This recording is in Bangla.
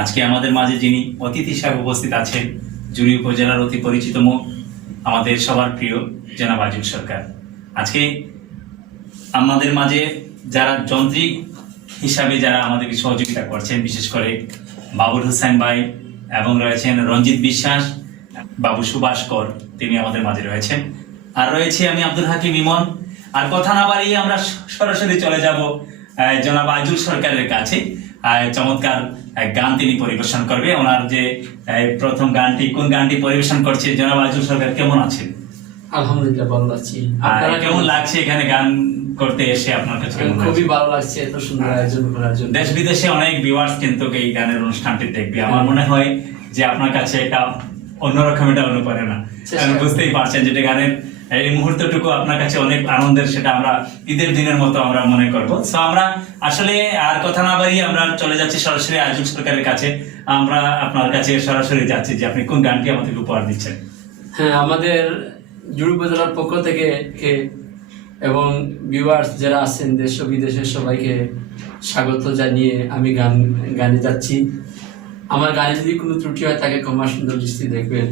আজকে আমাদের মাঝে যিনি অতিথি হিসাবে উপস্থিত আছেন, জুড়ি উপজেলার অতি পরিচিত মুখ, আমাদের সবার প্রিয় জনাব আজুল সরকার। আজকে আমাদের মাঝে যারা যন্ত্রিক হিসাবে যারা আমাদেরকে সহযোগিতা করছেন, বিশেষ করে বাবুল হোসেন ভাই এবং রয়েছেন রঞ্জিত বিশ্বাস, বাবু সুভাষ কর, তিনি আমাদের মাঝে রয়েছেন। আর রয়েছে আমি আব্দুল হাকিম ইমন। আর কথা না বাড়িয়ে আমরা সরাসরি চলে যাব জনাব আজুল সরকারের কাছে। চমৎকার গান তিনি পরিবেশন করবে। ওনার যে প্রথম গানটি, কোন গানটি পরিবেশন করছে জনাব আজুল সরকার, কেমন আছেন? আলহামদুলিল্লাহ ভালো লাগছে। আপনারা কেমন লাগছে এখানে গান করতে এসে? আপনার কাছে খুবই ভালো লাগছে এত সুন্দর আয়োজন করার জন্য। দেশ বিদেশে অনেক ভিউয়ার্স কিন্তু এই গানের অনুষ্ঠানটি দেখবে। আমার মনে হয় যে আপনার কাছে এটা অন্যরকম, এটা অনুপ্রেরণা। বুঝতেই পারছেন যেটা গানের এই মুহূর্তটুকু আপনার কাছে অনেক আনন্দের, সেটা আমরা ঈদের দিনের মতো আমরা মনে করবো। তো আমরা আসলে আর কথা না বাড়িয়ে আমরা চলে যাচ্ছি সরাসরি আজুল সরকারের কাছে। আমরা আপনার কাছে সরাসরি যাচ্ছি যে আপনি কোন গানটি আমাদেরকে উপহার দিচ্ছেন। হ্যাঁ, আমাদের জুড়ি উপজেলার পক্ষ থেকে এবং ভিউয়ার্স যারা আছেন দেশ ও বিদেশের সবাইকে স্বাগত জানিয়ে আমি গানে যাচ্ছি। আমার গানে যদি কোনো ত্রুটি হয় তাকে ক্ষমা সুন্দর দৃষ্টি দেখবেন।